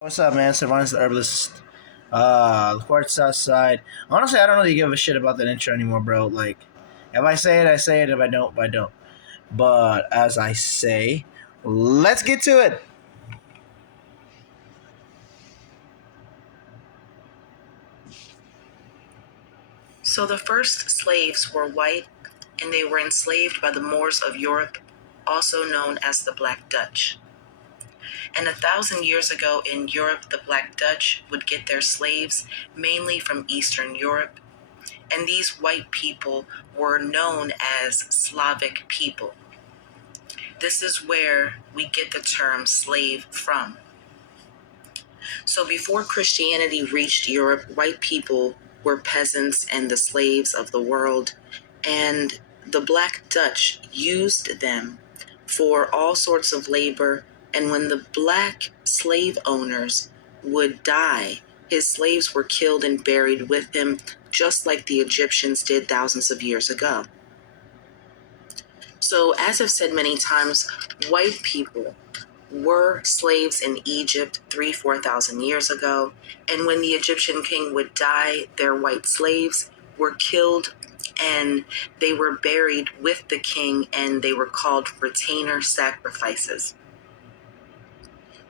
What's up, man? Sylvanus the Herbalist. The Quartz Side. Honestly, I don't really give a shit about that intro anymore, bro. Like, if I say it, I say it. If I don't, I don't. But as I say, let's get to it. So the first slaves were white, and they were enslaved by the Moors of Europe, also known as the Black Dutch. And 1,000 years ago in Europe, the Black Dutch would get their slaves mainly from Eastern Europe, and these white people were known as Slavic people. This is where we get the term slave from. So before Christianity reached Europe, white people were peasants and the slaves of the world, and the Black Dutch used them for all sorts of labor. And when the black slave owners would die, his slaves were killed and buried with him, just like the Egyptians did thousands of years ago. So, as I've said many times, white people were slaves in Egypt 4,000 years ago. And when the Egyptian king would die, their white slaves were killed and they were buried with the king, and they were called retainer sacrifices.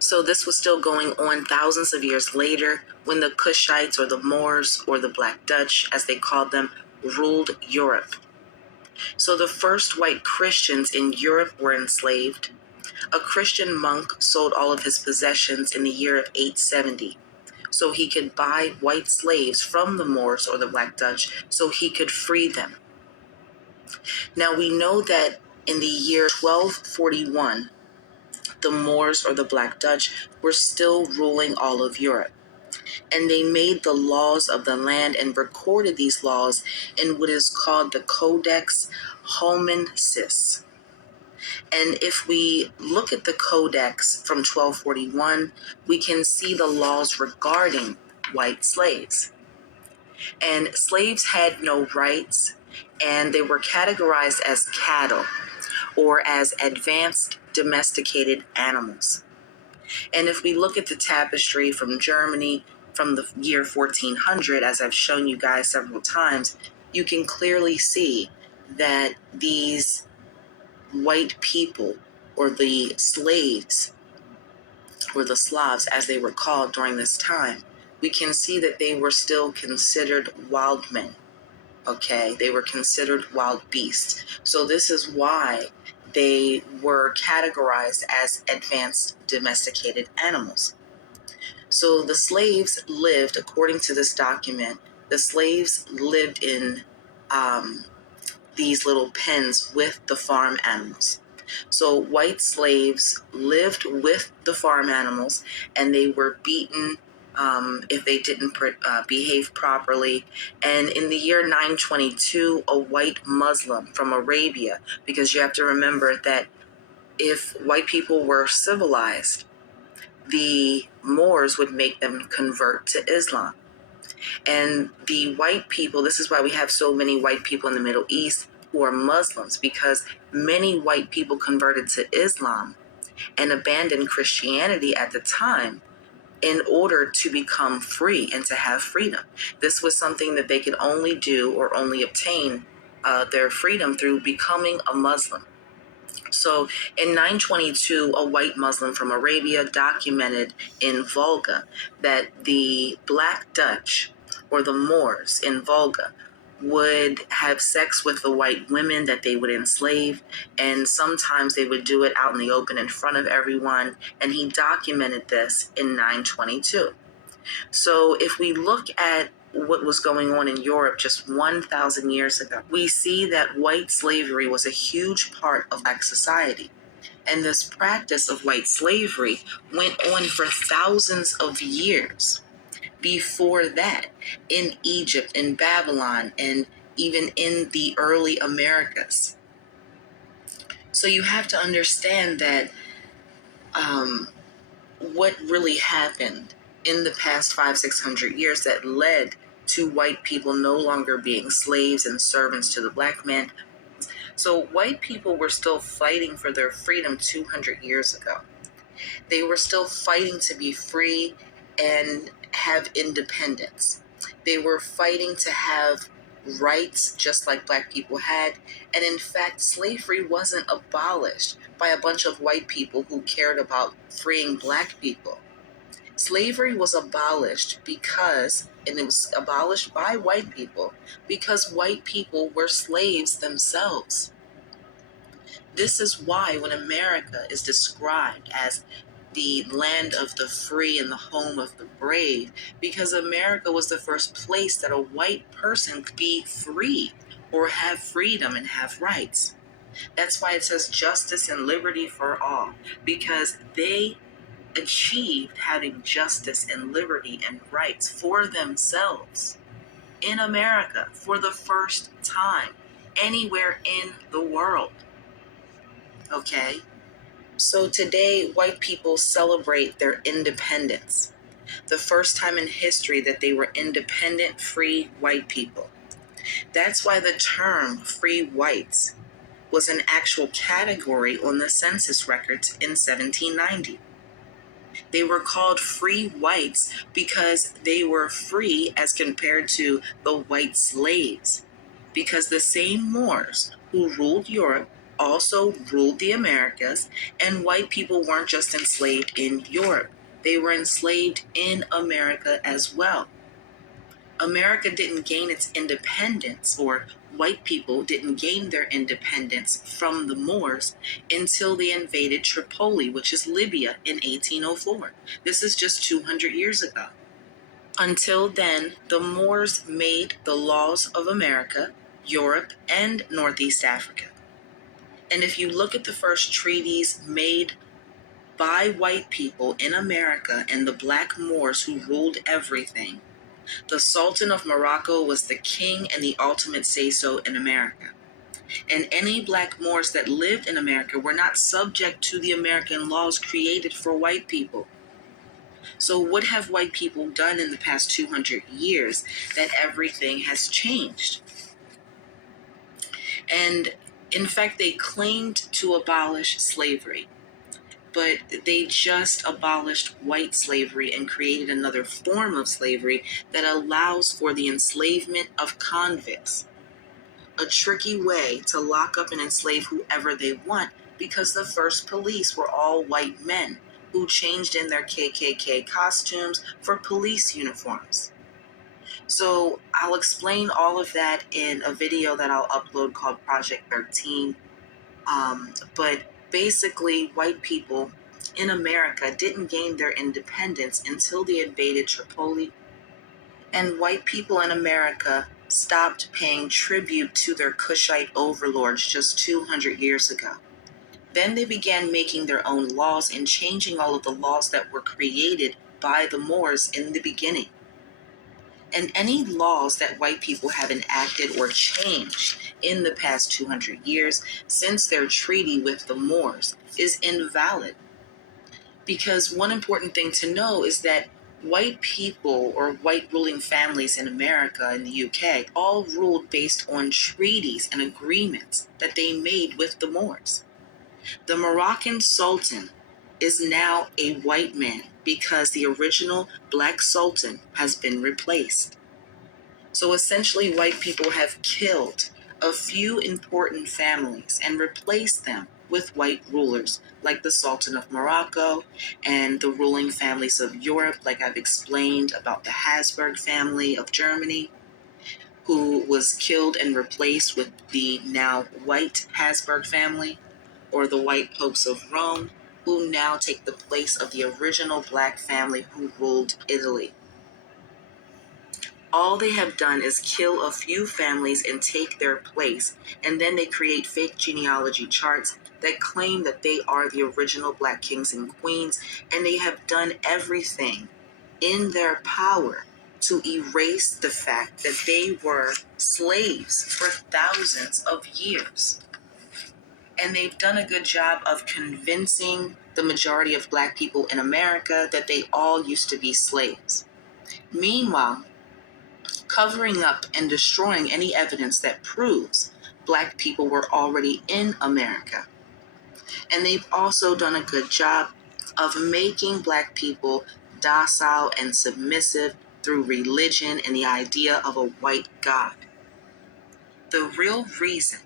So this was still going on thousands of years later when the Kushites, or the Moors, or the Black Dutch, as they called them, ruled Europe. So the first white Christians in Europe were enslaved. A Christian monk sold all of his possessions in the year of 870 so he could buy white slaves from the Moors, or the Black Dutch, so he could free them. Now we know that in the year 1241, the Moors, or the Black Dutch, were still ruling all of Europe. And they made the laws of the land and recorded these laws in what is called the Codex Holmensis. And if we look at the Codex from 1241, we can see the laws regarding white slaves. And slaves had no rights, and they were categorized as cattle, or as advanced domesticated animals. And if we look at the tapestry from Germany from the year 1400, as I've shown you guys several times, you can clearly see that these white people, or the slaves, or the Slavs as they were called during this time, we can see that they were still considered wild men. Okay, they were considered wild beasts. So this is why they were categorized as advanced domesticated animals. So the slaves lived, according to this document, the slaves lived in these little pens with the farm animals. So white slaves lived with the farm animals, and they were beaten if they didn't behave properly. And in the year 922, a white Muslim from Arabia, because you have to remember that if white people were civilized, the Moors would make them convert to Islam. And the white people, this is why we have so many white people in the Middle East who are Muslims, because many white people converted to Islam and abandoned Christianity at the time in order to become free and to have freedom. This was something that they could only do, or only obtain their freedom through becoming a Muslim. So in 922, a white Muslim from Arabia documented in Volga that the Black Dutch, or the Moors in Volga, would have sex with the white women that they would enslave, and sometimes they would do it out in the open in front of everyone, and he documented this in 922. So if we look at what was going on in Europe just 1,000 years ago, we see that white slavery was a huge part of Black society. And this practice of white slavery went on for thousands of years before that in Egypt, in Babylon, and even in the early Americas. So you have to understand that what really happened in the past 500-600 years that led to white people no longer being slaves and servants to the black man. So white people were still fighting for their freedom 200 years ago. They were still fighting to be free and have independence. They were fighting to have rights just like black people had. And in fact, slavery wasn't abolished by a bunch of white people who cared about freeing black people. Slavery was abolished and it was abolished by white people, because white people were slaves themselves. This is why when America is described as the land of the free and the home of the brave, because America was the first place that a white person could be free or have freedom and have rights. That's why it says justice and liberty for all, because they achieved having justice and liberty and rights for themselves in America for the first time anywhere in the world. Okay? So today, white people celebrate their independence, the first time in history that they were independent, free white people. That's why the term free whites was an actual category on the census records in 1790. They were called free whites because they were free as compared to the white slaves, because the same Moors who ruled Europe also ruled the Americas, and white people weren't just enslaved in Europe, they were enslaved in America as well. America didn't gain its independence, or white people didn't gain their independence from the Moors until they invaded Tripoli, which is Libya, in 1804. This is just 200 years ago. Until then, the Moors made the laws of America, Europe, and Northeast Africa. And if you look at the first treaties made by white people in America and the black Moors who ruled everything, the Sultan of Morocco was the king and the ultimate say-so in America. And any black Moors that lived in America were not subject to the American laws created for white people. So what have white people done in the past 200 years that everything has changed? And in fact, they claimed to abolish slavery, but they just abolished white slavery and created another form of slavery that allows for the enslavement of convicts. A tricky way to lock up and enslave whoever they want, because the first police were all white men who changed in their KKK costumes for police uniforms. So I'll explain all of that in a video that I'll upload called Project 13. But basically, white people in America didn't gain their independence until they invaded Tripoli. And white people in America stopped paying tribute to their Kushite overlords just 200 years ago. Then they began making their own laws and changing all of the laws that were created by the Moors in the beginning. And any laws that white people have enacted or changed in the past 200 years since their treaty with the Moors is invalid. Because one important thing to know is that white people or white ruling families in America and the UK all ruled based on treaties and agreements that they made with the Moors. The Moroccan Sultan is now a white man because the original black sultan has been replaced. So essentially, white people have killed a few important families and replaced them with white rulers, like the Sultan of Morocco and the ruling families of Europe, like I've explained about the Habsburg family of Germany, who was killed and replaced with the now white Habsburg family, or the white popes of Rome, who now take the place of the original black family who ruled Italy. All they have done is kill a few families and take their place, and then they create fake genealogy charts that claim that they are the original black kings and queens, and they have done everything in their power to erase the fact that they were slaves for thousands of years. And they've done a good job of convincing the majority of black people in America that they all used to be slaves. Meanwhile, covering up and destroying any evidence that proves black people were already in America. And they've also done a good job of making Black people docile and submissive through religion and the idea of a white God. The real reason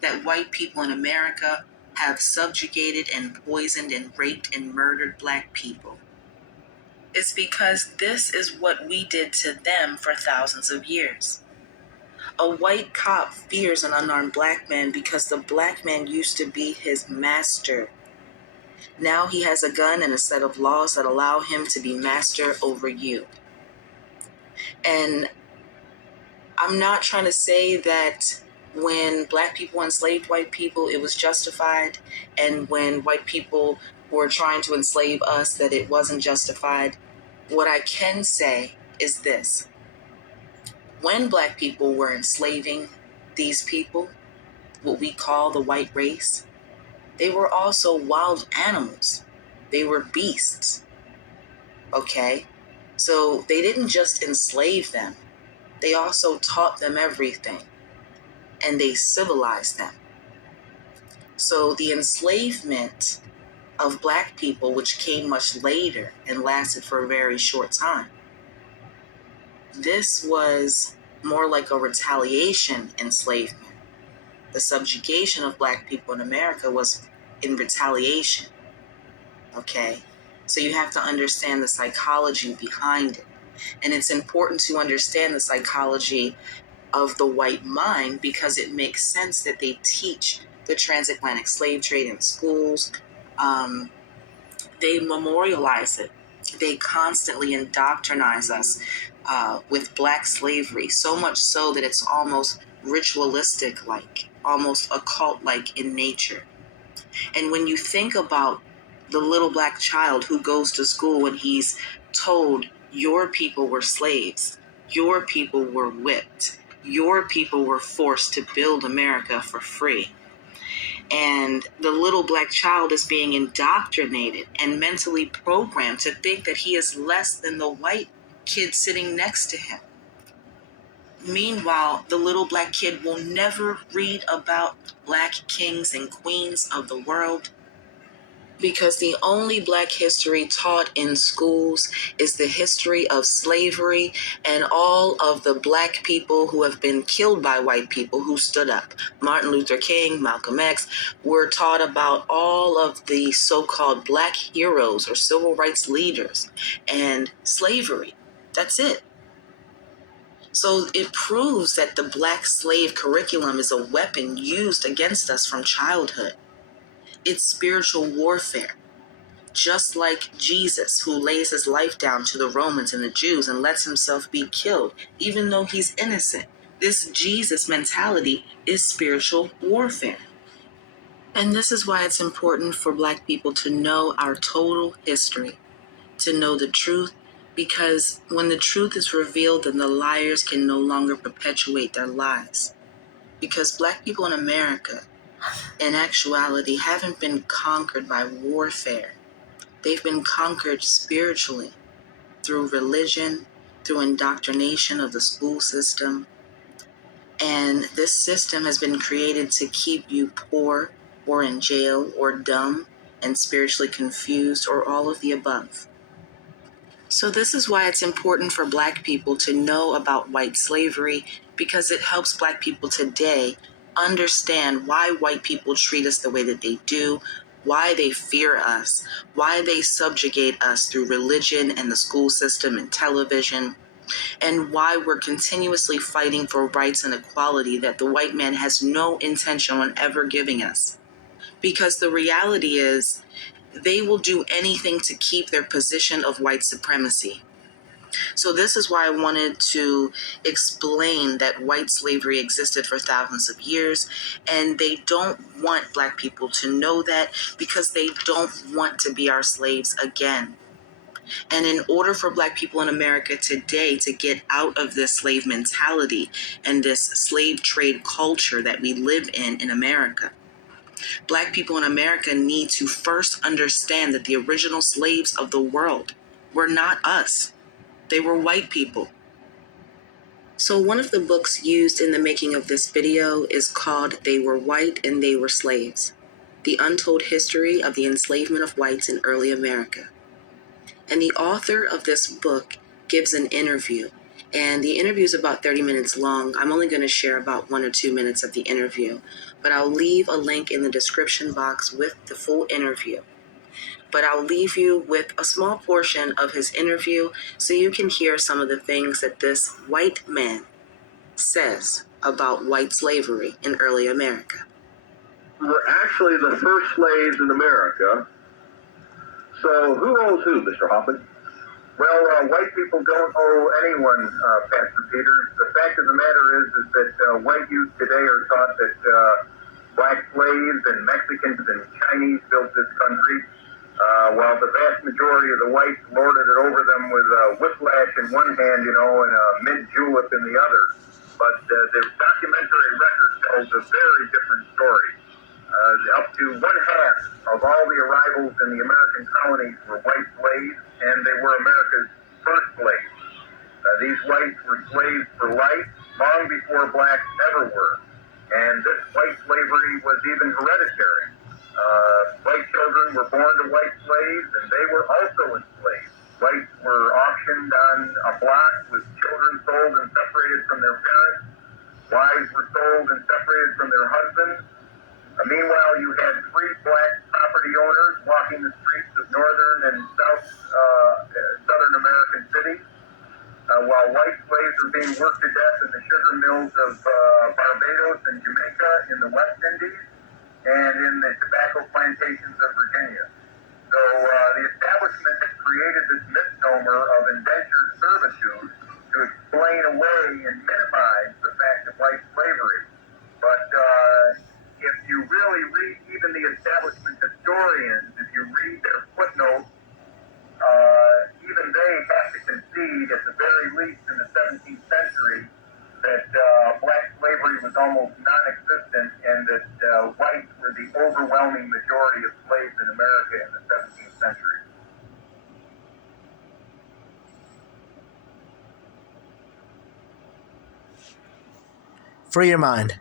that white people in America have subjugated and poisoned and raped and murdered Black people is because this is what we did to them for thousands of years. A white cop fears an unarmed Black man because the Black man used to be his master. Now he has a gun and a set of laws that allow him to be master over you. And I'm not trying to say that when Black people enslaved white people, it was justified, and when white people were trying to enslave us, that it wasn't justified. What I can say is this. When Black people were enslaving these people, what we call the white race, they were also wild animals. They were beasts. Okay? So they didn't just enslave them. They also taught them everything. And they civilized them. So the enslavement of Black people, which came much later and lasted for a very short time, this was more like a retaliation enslavement. The subjugation of Black people in America was in retaliation. Okay? So you have to understand the psychology behind it. And it's important to understand the psychology of the white mind because it makes sense that they teach the transatlantic slave trade in schools. They memorialize it. They constantly indoctrinize us with Black slavery, so much so that it's almost ritualistic-like, almost occult-like in nature. And when you think about the little Black child who goes to school and he's told, your people were slaves, your people were whipped, your people were forced to build America for free. And the little Black child is being indoctrinated and mentally programmed to think that he is less than the white kid sitting next to him. Meanwhile, the little Black kid will never read about Black kings and queens of the world because the only Black history taught in schools is the history of slavery and all of the Black people who have been killed by white people who stood up. Martin Luther King, Malcolm X, were taught about all of the so-called Black heroes or civil rights leaders and slavery. That's it. So it proves that the Black slave curriculum is a weapon used against us from childhood. It's spiritual warfare. Just like Jesus, who lays his life down to the Romans and the Jews and lets himself be killed, even though he's innocent. This Jesus mentality is spiritual warfare. And this is why it's important for Black people to know our total history, to know the truth, because when the truth is revealed, then the liars can no longer perpetuate their lies. Because Black people in America, in actuality, haven't been conquered by warfare. They've been conquered spiritually through religion, through indoctrination of the school system. And this system has been created to keep you poor or in jail or dumb and spiritually confused or all of the above. So this is why it's important for Black people to know about white slavery, because it helps Black people today understand why white people treat us the way that they do, why they fear us, why they subjugate us through religion and the school system and television, and why we're continuously fighting for rights and equality that the white man has no intention on ever giving us. Because the reality is, they will do anything to keep their position of white supremacy. So this is why I wanted to explain that white slavery existed for thousands of years, and they don't want Black people to know that because they don't want to be our slaves again. And in order for Black people in America today to get out of this slave mentality and this slave trade culture that we live in America, Black people in America need to first understand that the original slaves of the world were not us. They were white people. So one of the books used in the making of this video is called They Were White and They Were Slaves. The Untold History of the Enslavement of Whites in Early America. And the author of this book gives an interview. And the interview is about 30 minutes long. I'm only going to share about 1 or 2 minutes of the interview, but I'll leave a link in the description box with the full interview. But I'll leave you with a small portion of his interview so you can hear some of the things that this white man says about white slavery in early America. Were actually the first slaves in America. So who owes who, Mr. Hoffman? Well, white people don't owe anyone, Pastor Peters. The fact of the matter is that white youth today are taught that black slaves and Mexicans and Chinese built this country, while the vast majority of the whites lorded it over them with whiplash in one hand, and a mint-julep in the other. But the documentary record tells a very different story. Up to one half of all the arrivals in the American colonies were white slaves, and they were America's first slaves. These whites were slaves for life long before blacks ever were. And this white slavery was even hereditary. White children were born to white slaves, and they were also enslaved. Whites were auctioned on a block with children sold and separated from their parents. Wives were sold and separated from their husbands. Meanwhile, you had free black property owners walking the streets of northern and southern American cities, while white slaves were being worked to death in the sugar mills of Barbados and Jamaica in the West Indies and in the tobacco plantations of Virginia. So the establishment has created this misnomer of indentured servitude to explain away and minimize the fact of white slavery. But if you really read even the establishment historians, if you read their footnotes, even they have to concede, at the very least in the 17th century, that black slavery was almost non-existent and that whites were the overwhelming majority of slaves in America in the 17th century. Free your mind.